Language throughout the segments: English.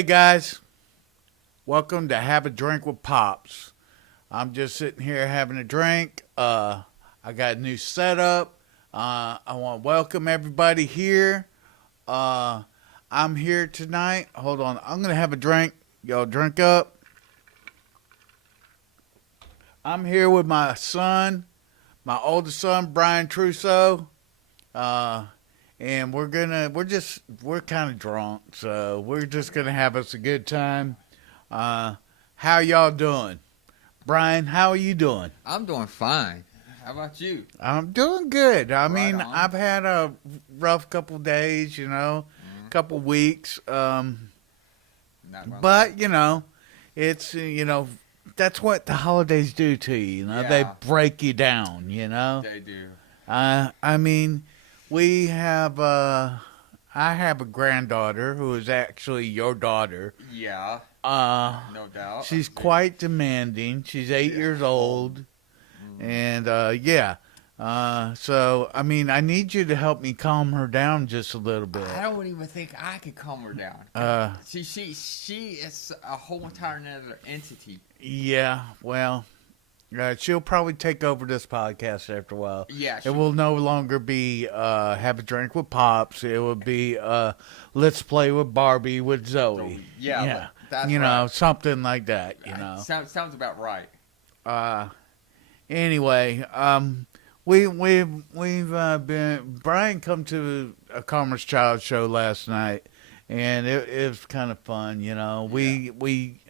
Hey guys, welcome to Have a Drink with Pops. I'm just sitting here having a drink. I got a new setup. I want to welcome everybody here. I'm here tonight. Hold on, I'm gonna have a drink. Y'all drink up. I'm here with my son, my oldest son, Brian Trousseau. Uh, and we're kind of drunk, so we're just gonna have us a good time. Uh, how y'all doing? Brian, how are you doing? I'm doing fine. How about you? I'm doing good. I Right mean, on. I've had a rough couple days, couple weeks. Not gonna lie. But it's that's what the holidays do to you. They Yeah, break you down. they do. I mean, we have. I have a granddaughter who is actually your daughter. Yeah, Uh, no doubt. she's quite demanding. She's 8 years old, Mm. and yeah. So I mean, I need you to help me calm her down just a little bit. I don't even think I could calm her down. Uh, She is a whole entire another entity. yeah. Well, she'll probably take over this podcast after a while. Yeah, It will no longer be have a drink with Pops. It will be let's play with Barbie with Zoe. Yeah, that's something like that. Sounds about right. Uh, anyway, we've been Brian come to a Commerce Child show last night, and it was kind of fun. We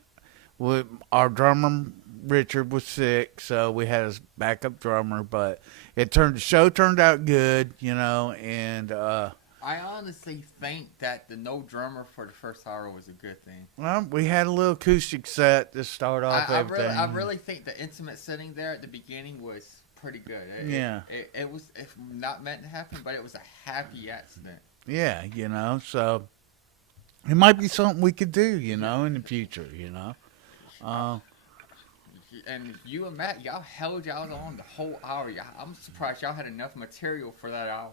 our drummer Richard was sick, so we had a backup drummer, but the show turned out good. And I honestly think that the no drummer for the first hour was a good thing. well, we had a little acoustic set to start off everything. I really think the intimate setting there at the beginning was pretty good. It was not meant to happen, but it was a happy accident. Yeah, so it might be something we could do, in the future, And you and Matt, y'all held y'all on the whole hour. I'm surprised y'all had enough material for that hour.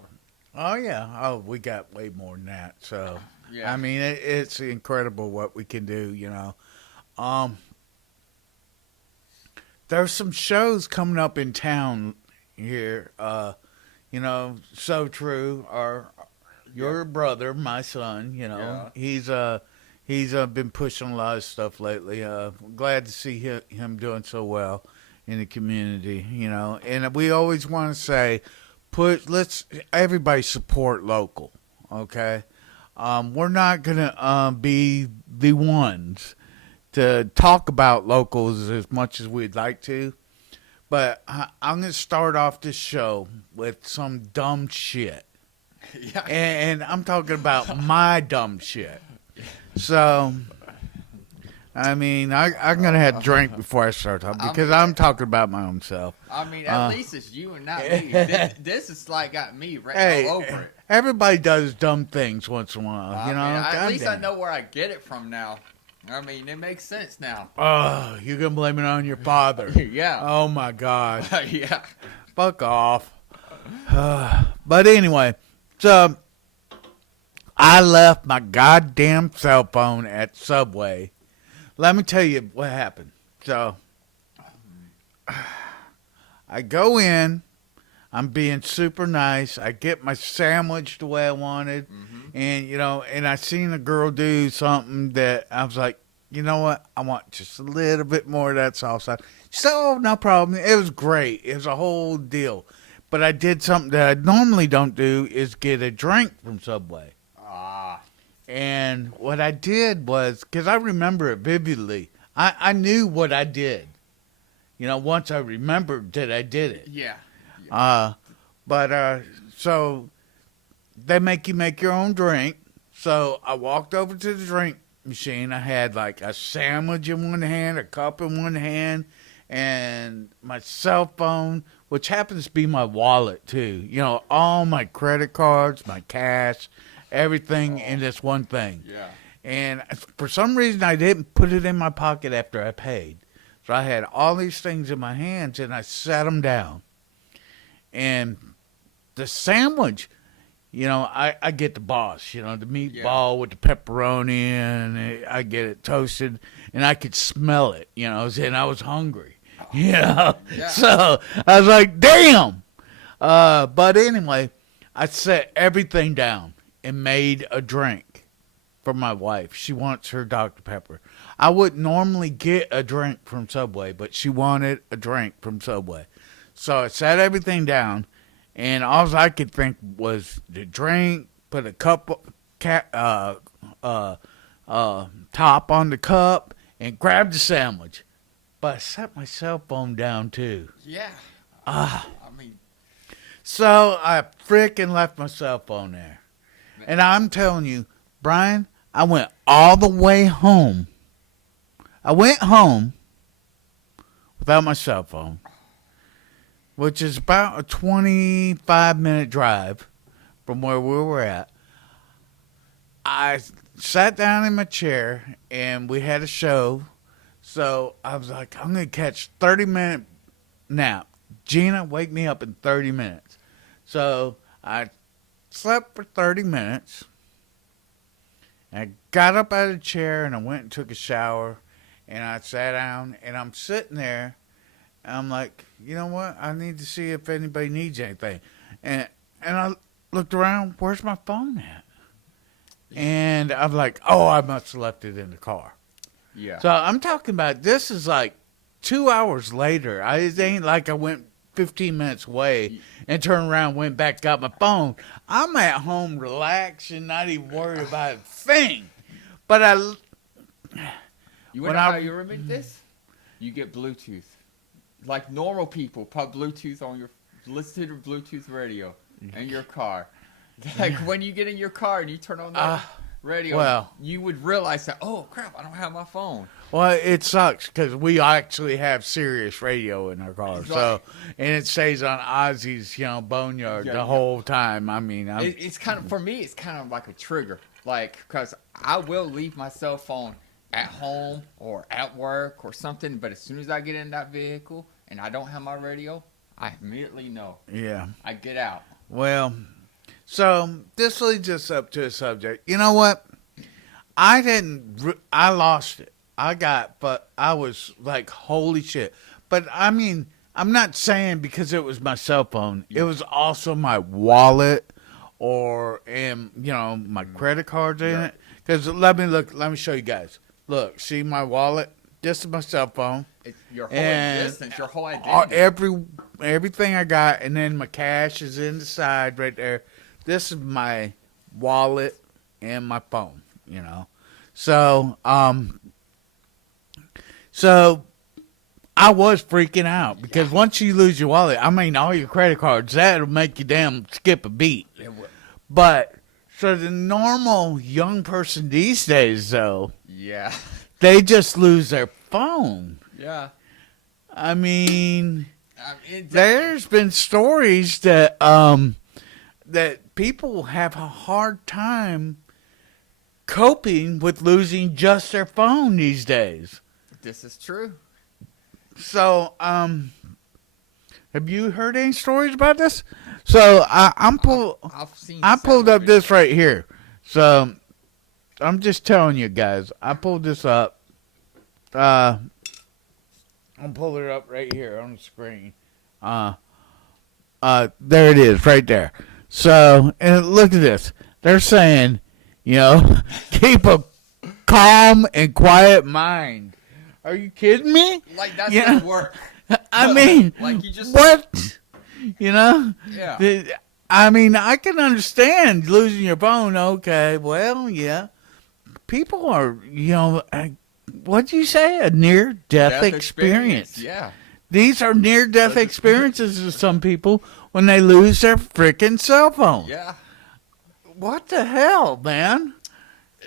Oh yeah, oh we got way more than that. So Yeah. I mean, it's incredible what we can do, Um, there's some shows coming up in town here. So true. Your brother, my son, Yeah. he's been pushing a lot of stuff lately. Glad to see him doing so well in the community, And we always want to say, let's everybody support local, okay? We're not gonna be the ones to talk about locals as much as we'd like to, but I'm gonna start off this show with some dumb shit. Yeah. And I'm talking about my dumb shit. So, I mean, I'm going to have a drink before I start talking because I'm talking about my own self. I mean, at least it's you and not me. This is like got me right all over it. Everybody does dumb things once in a while, I mean, at least I know where I get it from now. I mean, it makes sense now. Oh, you can blame it on your father. Yeah. Oh, my God. Yeah. Fuck off. But anyway, so I left my goddamn cell phone at Subway. Let me tell you what happened. So I go in. I'm being super nice. I get my sandwich the way I wanted. Mm-hmm. And I seen a girl do something that I was like, you know what? I want just a little bit more of that salsa. She said, oh, no problem. It was great. It was a whole deal. But I did something that I normally don't do is get a drink from Subway. Ah. And what I did was, because I remember it vividly, I knew what I did. Once I remembered that I did it. Yeah. So they make you make your own drink. So I walked over to the drink machine. I had like a sandwich in one hand, a cup in one hand, and my cell phone, which happens to be my wallet too. All my credit cards, my cash, everything in this one thing. Yeah. And for some reason, I didn't put it in my pocket after I paid. So I had all these things in my hands, and I sat them down. And the sandwich, I get the boss, the meatball with the pepperoni, and I get it toasted, and I could smell it, and I was hungry, Yeah. So I was like, damn. But anyway, I set everything down and made a drink for my wife. She wants her Dr. Pepper. I wouldn't normally get a drink from Subway, but she wanted a drink from Subway. So I set everything down, and all I could think was the drink, put a top on the cup, and grab the sandwich. But I set my cell phone down too. Yeah. I mean, so I freaking left my cell phone there. And I'm telling you, Brian, I went all the way home. I went home without my cell phone, which is about a 25-minute drive from where we were at. I sat down in my chair, and we had a show. So I was like, I'm going to catch 30-minute nap. Gina, wake me up in 30 minutes. So I slept for 30 minutes. And I got up out of the chair, and I went and took a shower. And I sat down, and I'm sitting there. And I'm like, you know what? I need to see if anybody needs anything. And I looked around. Where's my phone at? And I'm like, oh, I must have left it in the car. Yeah. So I'm talking about this is like 2 hours later. It ain't like I went 15 minutes away and turned around, went back, got my phone. I'm at home relaxing, not even worried about a thing. But you know how you remember this? You get Bluetooth. Like normal people, put Bluetooth on listen to the Bluetooth radio in your car. Like when you get in your car and you turn on the radio, you would realize that, oh crap, I don't have my phone. Well, it sucks because we actually have Sirius radio in our car, and it stays on Ozzy's, boneyard the whole time. I mean, it's kind of, for me, it's kind of like a trigger, like because I will leave my cell phone at home or at work or something, but as soon as I get in that vehicle and I don't have my radio, I immediately know. Yeah, I get out. Well. So this leads us up to a subject. You know what? I lost it. But I was like, holy shit. But I mean, I'm not saying because it was my cell phone. It was also my wallet my credit cards in it. Because let me show you guys. Look, see my wallet? This is my cell phone. It's your whole existence, your whole identity. Everything I got, and then my cash is in the side right there. This is my wallet and my phone, So, I was freaking out because once you lose your wallet, I mean, all your credit cards, that'll make you damn skip a beat. But, so the normal young person these days, though, yeah, they just lose their phone. Yeah. I mean, there's been stories that, that people have a hard time coping with losing just their phone these days. This is true. So, have you heard any stories about this? So I pulled up this right here. So I'm just telling you guys. I pulled this up. I'm pulling it up right here on the screen. There it is, right there. So, and look at this. They're saying, keep a calm and quiet mind. Are you kidding me? Like, that's gonna work. I mean, like you just what? Yeah. I mean, I can understand losing your phone. Okay, well, yeah. People are, what'd you say? A near-death experience. Yeah. These are near-death experiences to some people when they lose their freaking cell phone. Yeah. What the hell, man?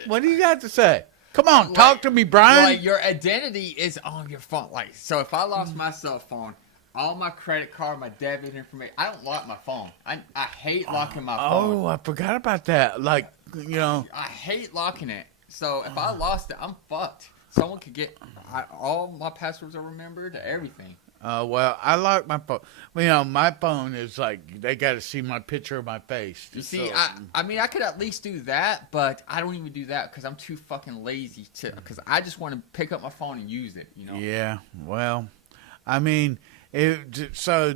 What do you got to say? Come on, talk to me, Brian. Like, your identity is on your phone. Like, so if I lost my cell phone, all my credit card, my debit information, I don't lock my phone. I hate locking my phone. Oh, I forgot about that. Like, I hate locking it. So if I lost it, I'm fucked. Someone could get all my passwords are remembered. Everything. Well, I like my phone. Well, you know, my phone is like they got to see my picture of my face. You just see, so- I mean, I could at least do that, but I don't even do that because I'm too fucking lazy to. Because I just want to pick up my phone and use it. You know. Yeah. Well, I mean, so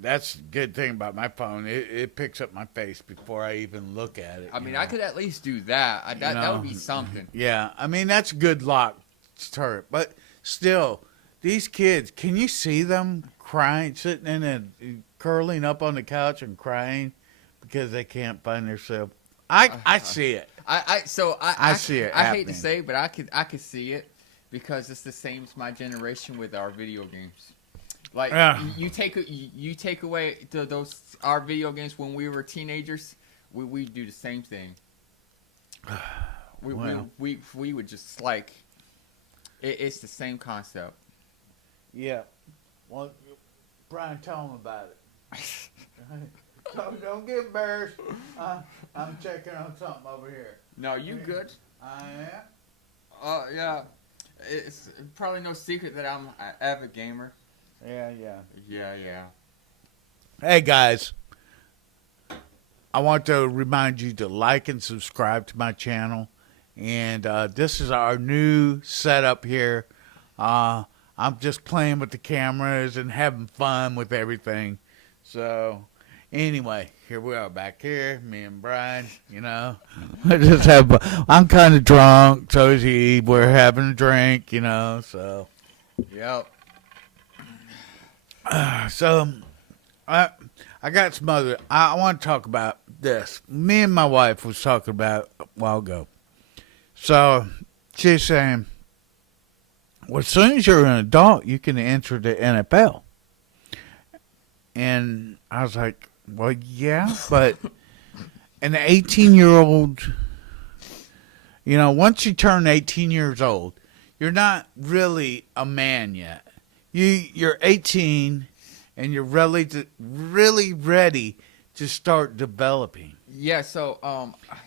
that's the good thing about my phone. It picks up my face before I even look at it. I mean, know? I could at least do that. That would be something. Yeah. I mean, that's a good lock turret, but still, these kids. Can you see them crying, sitting in and curling up on the couch and crying because they can't find themselves? I see it. I see it I hate happening. to say, it, but I could see it because it's the same as my generation with our video games. Like Yeah. you take away those our video games when we were teenagers, we do the same thing. Well. We would just like it's the same concept. Yeah. Well, Brian, tell them about it. Don't get embarrassed. I'm checking on something over here. No, you good? I am. Yeah. It's probably no secret that I'm an avid gamer. Yeah. Yeah. Hey guys, I want to remind you to like and subscribe to my channel. And this is our new setup here. I'm just playing with the cameras and having fun with everything. So, anyway, here we are back here, me and Brian, you know. I'm kind of drunk, so is he. We're having a drink, you know, so. Yep. So, I got some other, I want to talk about this. Me and my wife was talking about it a while ago. So, she's saying, well, as soon as you're an adult, you can enter the NFL. And I was like, well, yeah, but an 18-year-old, you know, once you turn 18 years old, you're not really a man yet. You're 18, and you're really ready to start developing. Yeah, so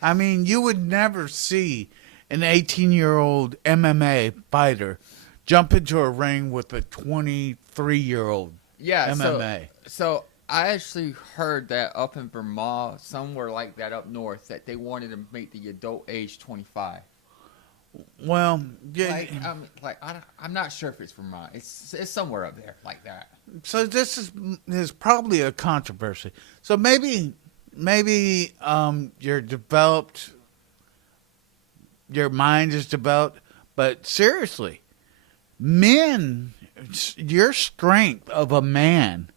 I mean, you would never see an 18-year-old MMA fighter jump into a ring with a 23-year-old yeah, MMA. So I actually heard that up in Vermont, somewhere like that up north, that they wanted to make the adult age 25. Well, yeah. I'm not sure if it's Vermont. It's somewhere up there like that. So this is probably a controversy. So maybe you're developed, your mind is developed, but seriously, men, your strength of a man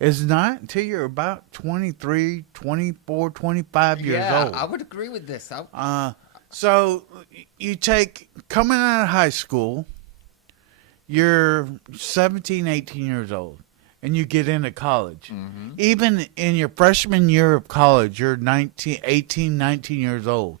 is not until you're about 23, 24, 25 years old. I would agree with this. So you take, coming out of high school, you're 17, 18 years old, and you get into college. Mm-hmm. Even in your freshman year of college, you're 18, 19 years old.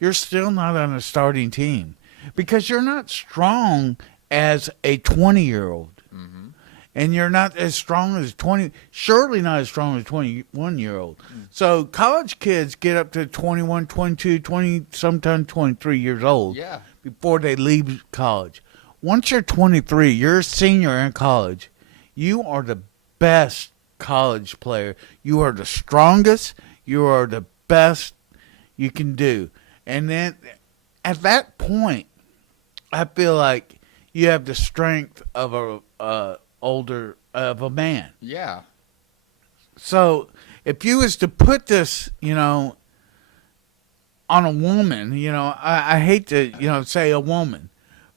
You're still not on a starting team because you're not strong as a 20-year-old. Mm-hmm. And you're not as strong as 20, surely not as strong as 21-year-old. So college kids get up to 21, 22, 20, sometimes 23 years old Yeah. before they leave college. Once you're 23, you're a senior in college. You are the best college player. You are the strongest. You are the best you can do. And then at that point, I feel like you have the strength of a man. Yeah. So if you was to put this, you know, on a woman, you know, I hate to, you know, say a woman,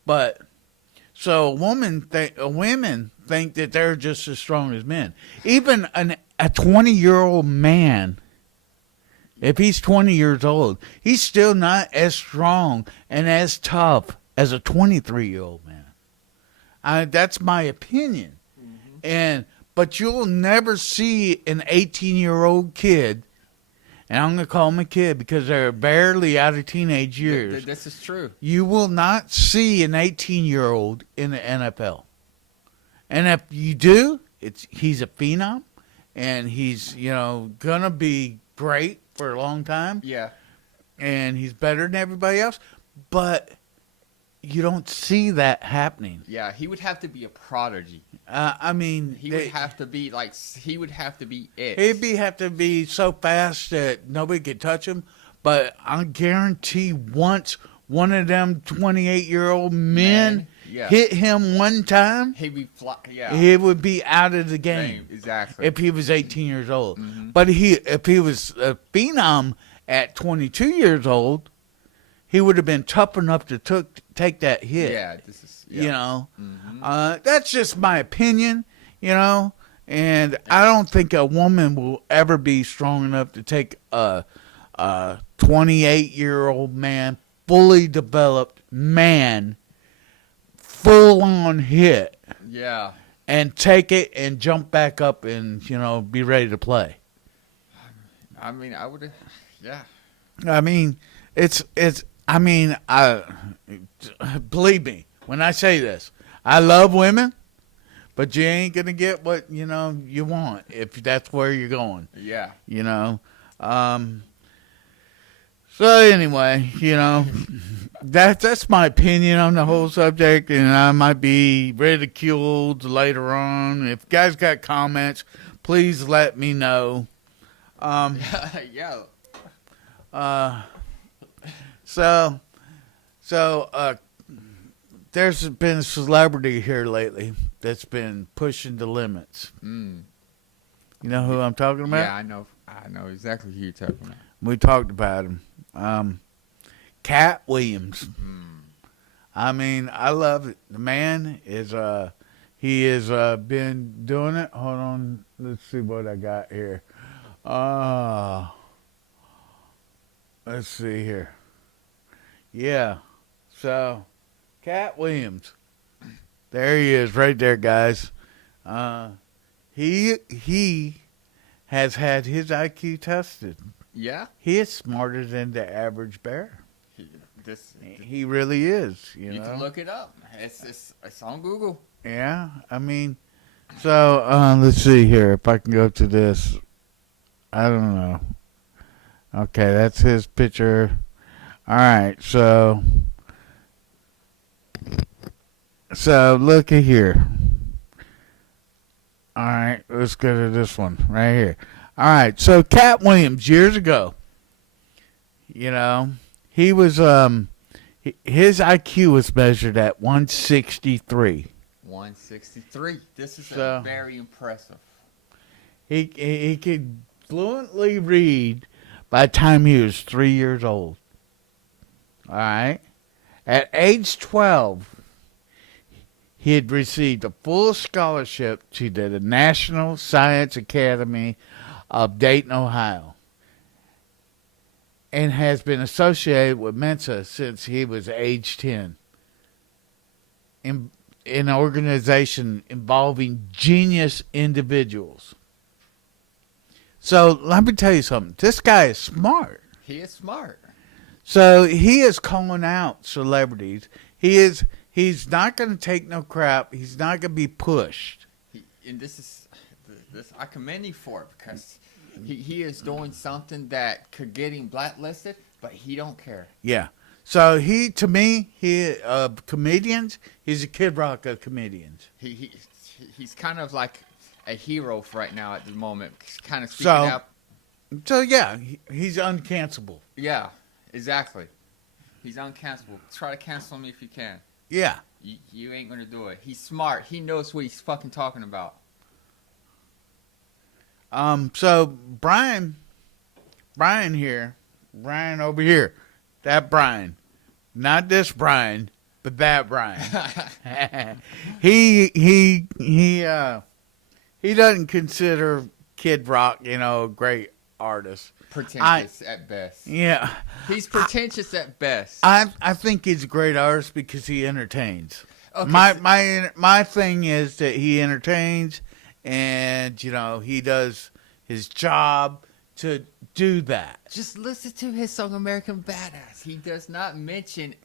but so women think that they're just as strong as men. Even a 20-year-old man, if he's 20 years old, he's still not as strong and as tough as a 23-year-old man. That's my opinion. Mm-hmm. But you'll never see an 18-year-old kid, and I'm going to call him a kid because they're barely out of teenage years. This is true. You will not see an 18-year-old in the NFL. And if you do, he's a phenom, and he's, you know, going to be great for a long time, Yeah. and he's better than everybody else. But you don't see that happening. Yeah, he would have to be a prodigy. I mean, He would have to be like he would have to be it. have to be so fast that nobody could touch him. But I guarantee once one of them 28-year-old men yeah. hit him one time, He'd be yeah. he would be out of the game. Exactly. If he was 18 years old. Mm-hmm. But if he was a phenom at 22 years old, he would have been tough enough to take that hit. Yeah, this is You know, mm-hmm. that's just my opinion. You know, and I don't think a woman will ever be strong enough to take a 28-year-old man, fully developed man, full on hit. Yeah. And take it and jump back up and, be ready to play. I mean, I would have, yeah. I mean, believe me when I say this, I love women, but you ain't going to get what, you want if that's where you're going. Yeah. So anyway, that's my opinion on the whole subject, and I might be ridiculed later on. If you guys got comments, please let me know. Yeah. So there's been a celebrity here lately that's been pushing the limits. Mm. You know who I'm talking about? Yeah, I know exactly who you're talking about. We talked about him. Cat Williams. Mm. I mean, I love it. The man is he has been doing it. Hold on, let's see what I got here. Let's see here. Yeah. So, Cat Williams. There he is, right there, guys. He has had his IQ tested. Yeah. He is smarter than the average bear. He really is. You know? Can look it up. It's on Google. Yeah, I mean, so let's see here. If I can go to this, I don't know. Okay, that's his picture. All right, so look at here. All right, let's go to this one right here. All right, so Cat Williams years ago, he was his IQ was measured at 163. 163. This is very impressive. He could fluently read by the time he was 3 years old. All right. At age 12, he had received a full scholarship to the National Science Academy of Dayton, Ohio, and has been associated with Mensa since he was age 10. In an organization involving genius individuals. So let me tell you something. This guy is smart. He is smart. So he is calling out celebrities. He's not going to take no crap. He's not going to be pushed. And this I commend you for it because he is doing something that could get him blacklisted, but he don't care. Yeah. So to me, comedians, he's a Kid Rock of comedians. He's kind of like a hero for right now at the moment. He's kind of speaking out. So yeah, he's uncancelable. Yeah, exactly. He's uncancelable. Try to cancel him if you can. Yeah. You ain't gonna do it. He's smart. He knows what he's fucking talking about. So Brian over here, that Brian, not this Brian, but that Brian. he doesn't consider Kid Rock, a great artist. Pretentious at best. Yeah. He's pretentious at best. I think he's a great artist because he entertains. Okay, my thing is that he entertains, and he does his job to do that. Just listen to his song American Badass. He does not mention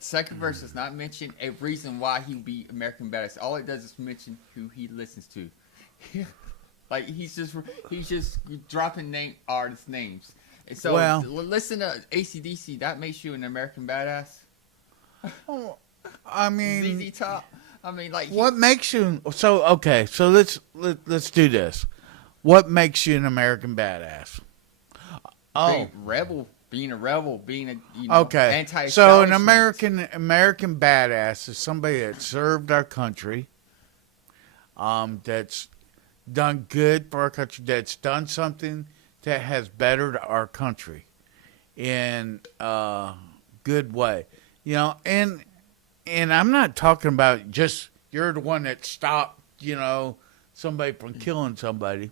second verse does not mention a reason why he be American Badass. All it does is mention who he listens to. Like he's just dropping artist names. And so listen to AC/DC. That makes you an American Badass. I mean, ZZ Top. I mean, like what makes you so okay? So let's do this. What makes you an American badass? Oh, being a rebel, being a okay. So an anti-establishment. American badass is somebody that served our country, that's done good for our country, that's done something that has bettered our country in a good way. You know, and I'm not talking about just you're the one that stopped, somebody from killing somebody.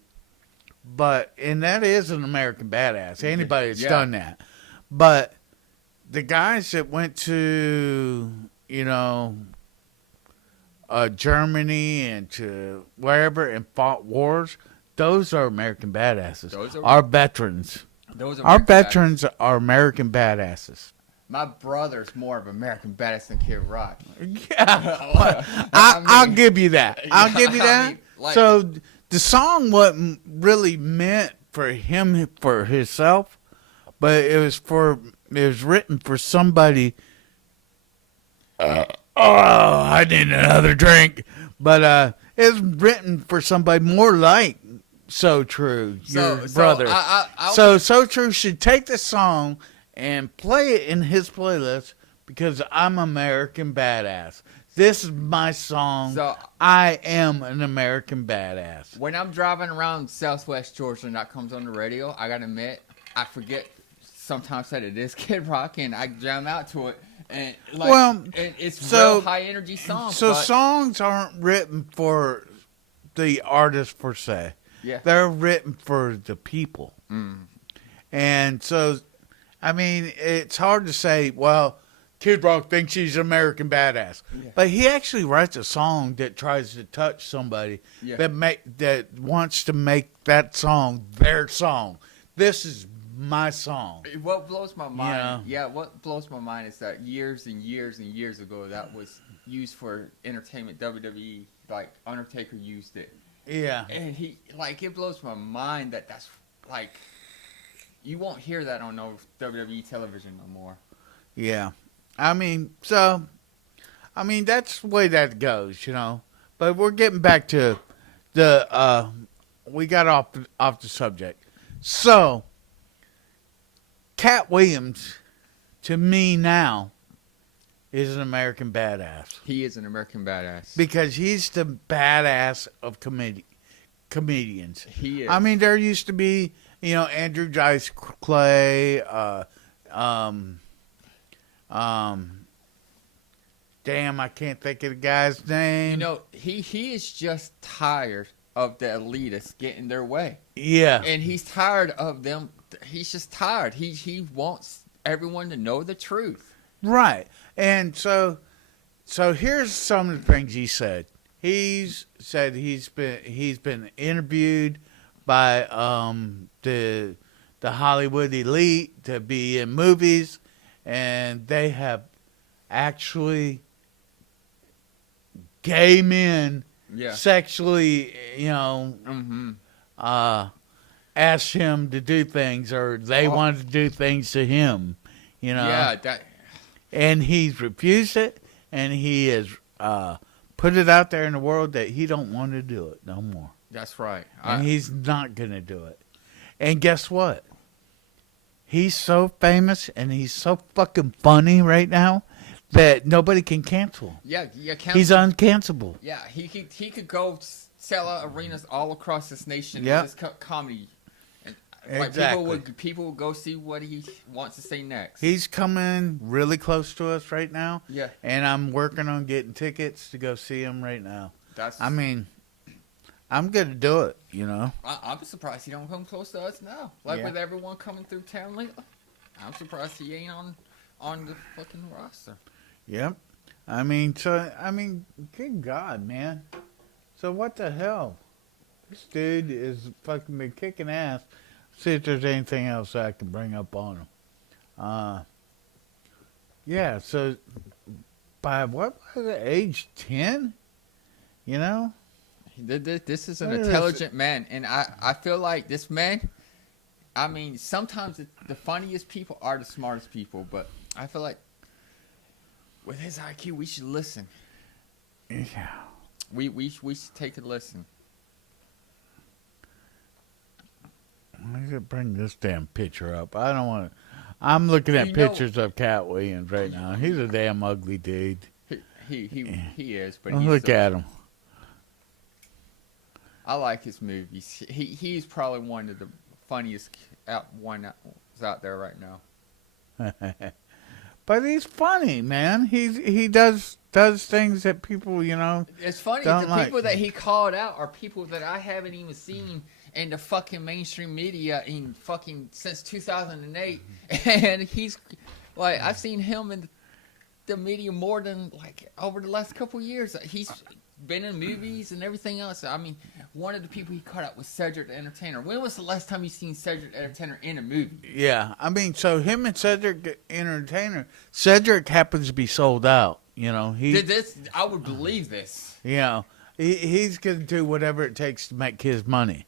But and that is an American badass. Anybody that's Yeah. done that. But the guys that went to, Germany and to wherever and fought wars, those are American badasses. Those are Our veterans. those are Our American veterans are American badasses. My brother's more of American badass than Kid Rock. Yeah. I I'll mean- give you that. I'll give you I that. mean, like- So the song wasn't really meant for him for himself, but it was written for somebody. Oh, I need another drink. But it was written for somebody more like So True, your brother. So True should take the song and play it in his playlist because I'm American Badass. This is my song. So I am an American badass. when I'm driving around Southwest Georgia and that comes on the radio, I gotta admit, I forget sometimes that it is Kid Rock and I jam out to it. And and it's real high energy songs. So songs aren't written for the artist per se. Yeah. They're written for the people. Mm. And so, I mean, it's hard to say, well, Kid Rock thinks he's an American badass. Yeah. But he actually writes a song that tries to touch somebody Yeah. that wants to make that song their song. This is my song. What blows my mind, Yeah. what blows my mind is that years and years and years ago that was used for entertainment. WWE, like Undertaker used it. Yeah. And it blows my mind that's like, you won't hear that on no WWE television no more. Yeah. I mean, that's the way that goes, But we're getting back to we got off the subject. So, Cat Williams, to me now, is an American badass. He is an American badass. Because he's the badass of comedians. He is. I mean, there used to be, Andrew Dice Clay, damn, I can't think of the guy's name. He is just tired of the elitists getting their way. Yeah. And he's tired of them. He's just tired. He wants everyone to know the truth. Right. And so here's some of the things he said. He's said he's been interviewed by the Hollywood elite to be in movies, and they have actually gay men sexually, Mm-hmm. asked him to do things, or they wanted to do things to him, Yeah, and he's refused it, and he has put it out there in the world that he don't want to do it no more. that's right. And he's not going to do it. And guess what? He's so famous and he's so fucking funny right now that nobody can cancel him. He's uncancelable. Yeah, he could go sell out arenas all across this nation Yep. with his comedy. And Exactly. people would go see what he wants to say next. He's coming really close to us right now. Yeah. And I'm working on getting tickets to go see him right now. I'm going to do it, I'm surprised he don't come close to us now. Like Yeah. with everyone coming through town lately. I'm surprised he ain't on the fucking roster. Yep. Good God, man. So what the hell? This dude is fucking been kicking ass. See if there's anything else I can bring up on him. Yeah, so by what was it, age 10? This is an What is intelligent man, and I feel like this man. I mean, sometimes the funniest people are the smartest people, but I feel like With his IQ, we should listen. Yeah. We should take a listen. I gotta bring this damn picture up. I don't want to. I'm looking at pictures of Cat Williams right now. He's a damn ugly dude. He is, but Look at him. I like his movies. He's probably one of the funniest ones out there right now. But he's funny, man. He does things that people, It's funny. The people that he called out are people that I haven't even seen in the fucking mainstream media in fucking since 2008, and he's like, I've seen him in the media more than like over the last couple of years. He's been in movies and everything else. I mean, one of the people he caught out was Cedric the Entertainer. When was the last time you seen Cedric the Entertainer in a movie? Yeah, I mean, so him and Cedric the Entertainer. Cedric happens to be sold out. I would believe this. He's gonna do whatever it takes to make his money.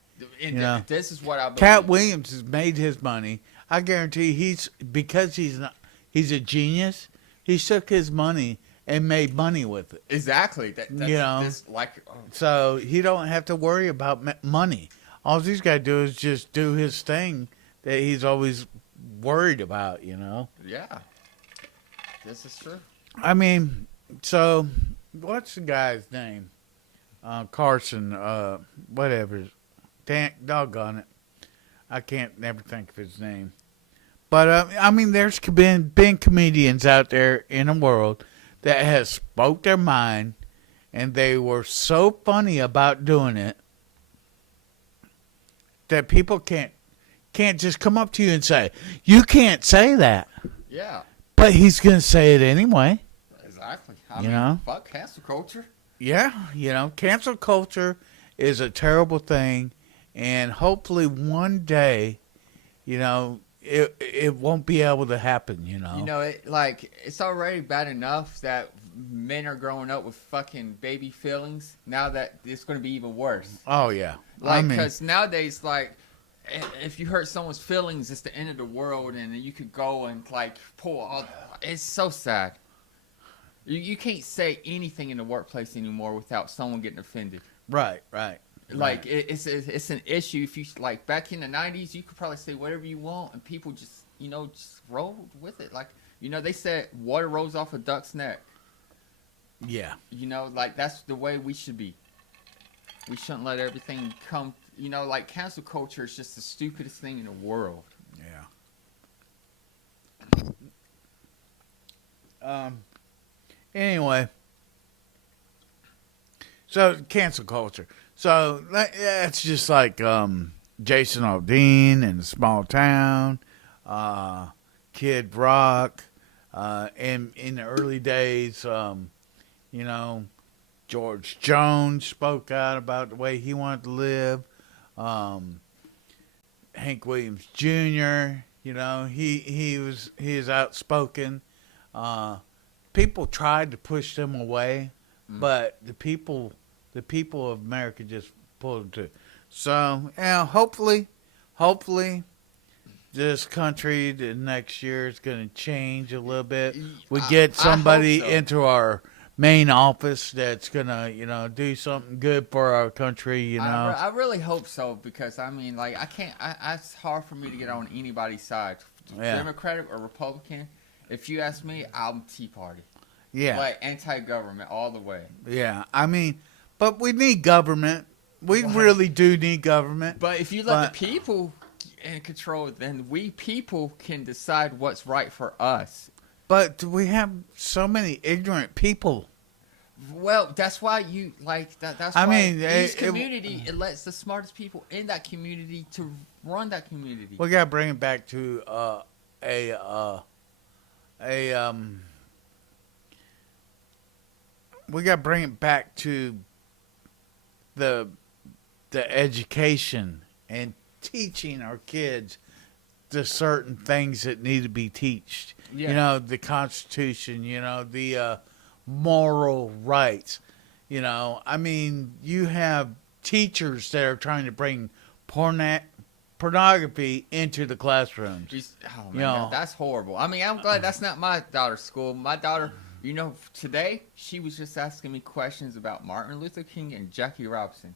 This is what I believe. Cat Williams has made his money. I guarantee he's a genius. He took his money and made money with it. Exactly. So he don't have to worry about money. All he's got to do is just do his thing that he's always worried about. Yeah. This is true. I mean, so what's the guy's name? Carson. Whatever. Doggone it. I can't never think of his name. But, I mean, there's been comedians out there in the world that has spoke their mind, and they were so funny about doing it that people can't just come up to you and say, you can't say that. Yeah. But he's going to say it anyway. Exactly. I mean, fuck cancel culture. Yeah, cancel culture is a terrible thing. And hopefully one day, it won't be able to happen, It's already bad enough that men are growing up with fucking baby feelings. Now that it's going to be even worse. Oh, yeah. Because nowadays, if you hurt someone's feelings, it's the end of the world, and you could go and, pull all... It's so sad. You can't say anything in the workplace anymore without someone getting offended. Right. It's an issue. If you back in the 90s, you could probably say whatever you want, and people just rolled with it. They said water rolls off a duck's neck. Yeah. That's the way we should be. We shouldn't let everything come. Cancel culture is just the stupidest thing in the world. Yeah. Anyway. So cancel culture. So it's just like Jason Aldean in a small town, Kid Rock, and in the early days, George Jones spoke out about the way he wanted to live. Hank Williams Jr. He is outspoken. People tried to push them away, but the people of America just pulled them to. So, hopefully, this country the next year is going to change a little bit. We get somebody into our main office that's going to, do something good for our country, I really hope so, because, I can't, it's hard for me to get on anybody's side. Yeah. Democratic or Republican. If you ask me, I'm Tea Party. Yeah. Anti-government all the way. Yeah. But we need government. We really do need government. But if you let the people in control, then we people can decide what's right for us. But we have so many ignorant people. Well, that's why you that's why each community it lets the smartest people in that community to run that community. We gotta bring it back to we gotta bring it back to the education and teaching our kids the certain things that need to be taught. Yeah. The Constitution, the moral rights. You have teachers that are trying to bring pornography into the classrooms. Oh, man, that's horrible. I'm glad that's not my daughter's school. My daughter You know, today she was just asking me questions about Martin Luther King and Jackie Robinson.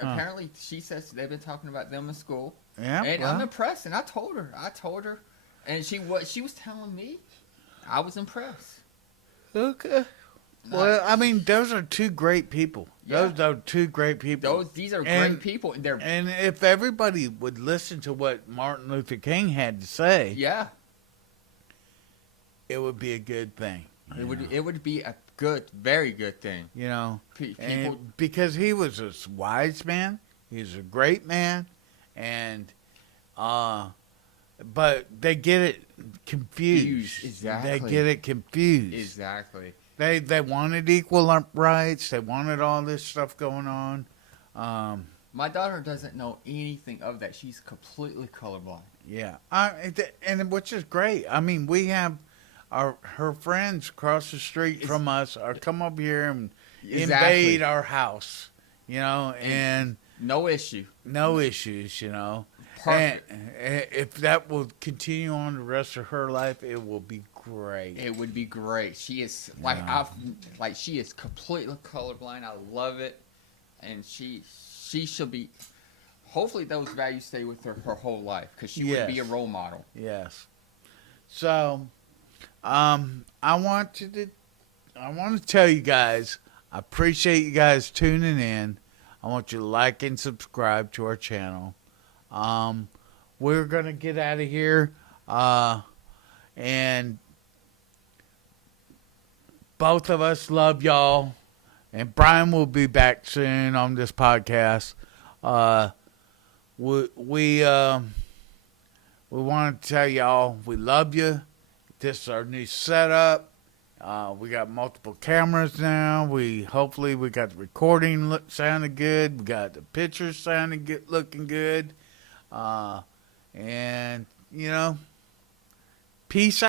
Apparently, she says they've been talking about them in school. Yeah, and well. I'm impressed. And I told her, and she was telling me. I was impressed. Okay. Well, I mean, those are two great people. Yeah. Those are two great people. These are great people, and and if everybody would listen to what Martin Luther King had to say, yeah, it would be a good thing. it would be a good, very good thing. You know, People, because he was a wise man, he was a great man, and but they get it confused. Exactly. They get it confused. Exactly. They wanted equal rights. They wanted all this stuff going on. My daughter doesn't know anything of that. She's completely colorblind. Yeah, and which is great. I mean, we have her friends across the street from us are come up here and invade our house. You know, and no issue. No issues. You know. Perfect. And if that will continue on the rest of her life, it will be great. It would be great. She is she is completely colorblind. I love it, and she should be. Hopefully, those values stay with her whole life because she would be a role model. Yes. So, I want to tell you guys, I appreciate you guys tuning in. I want you to like and subscribe to our channel. We're gonna get out of here, and both of us love y'all. And Brian will be back soon on this podcast. We want to tell y'all we love you. This is our new setup. We got multiple cameras now. Hopefully we got the recording sounding good. We got the pictures sounding good, looking good. And you know, peace out.